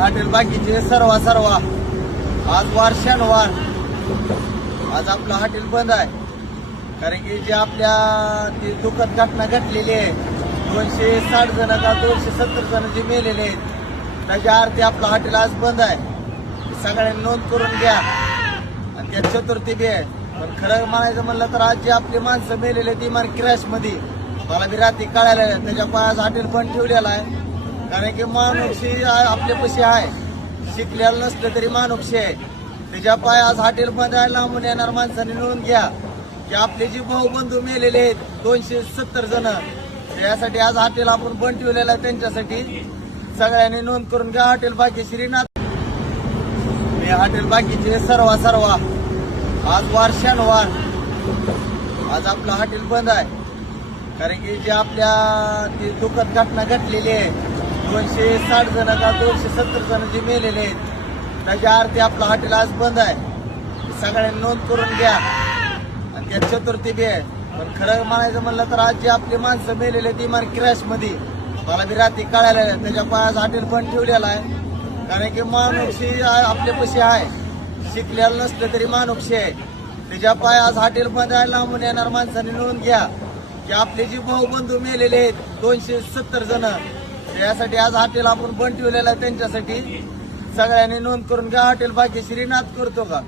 Hotel बाकीचे सर्व सर्व. आज वार शनिवार. आज आपलं हॉटेल बंद आहे. कारण की जे आपल्या ती दुखद घटना घडलेली आहे दोनशे साठ जण का दोनशे सत्तर जण जे मेलेले आहेत त्याच्या आरती आपलं हॉटेल आज बंद आहे. सगळ्यांनी नोंद करून घ्या. आणि त्या चतुर्थी बी आहे. पण खरं म्हणायचं म्हणलं तर आज जे आपली माणसं मेलेले ती मार क्रॅशमध्ये मला बी रात्री कळायला त्याच्या पायात हॉटेल बंद ठेवलेलं आहे. कारण की मानुक्षी आपल्या पशी आहे. शिकलेलं नसलं तरी मानुक्षी आहे. त्याच्या पाय आज हॉटेल बंद आहे लांबून येणार माणसाने नोंद घ्या. की आपले जे भाऊ बंधू मेलेले आहेत दोनशे सत्तर जण यासाठी आज हॉटेल आपण बंद ठेवलेलं आहे त्यांच्यासाठी. सगळ्यांनी नोंद करून घ्या हॉटेल भाग्यश्रीनाथ मी हे हॉटेल बाकीचे सर्वा सर्वा. आज वार शनिवार. आज आपलं हॉटेल बंद आहे. कारण की जे आपल्या ती दुःखद घटना घडलेली आहे दोनशे साठ जण का दोनशे सत्तर जण जे मेलेले आहेत त्याच्या आरती आपलं हॉटेल आज बंद आहे. सगळ्यांनी नोंद करून घ्या. आणि त्या चतुर्थी बी आहे. पण खरं म्हणायचं म्हणलं तर आज जे आपली माणसं मेलेले ती मार क्रॅशमध्ये मला बी रात्री कळायला त्याच्या पायात हॉटेल बंद ठेवलेलं आहे. कारण की माणूसही आपले पशी आहे. शिकलेलं नसलं तरी माणूसही आहे. त्याच्या पाय आज हॉटेल बंद आहे लांबून येणार माणसाने नोंद घ्या. की आपले जे भाऊ बंधू मेलेले आहेत दोनशे सत्तर जण यासाठी आज हॉटेल आपण बंद ठेवलेलं आहे त्यांच्यासाठी. सगळ्यांनी नोंद करून घ्या. हॉटेल बाकी श्रीनाथ करतो का?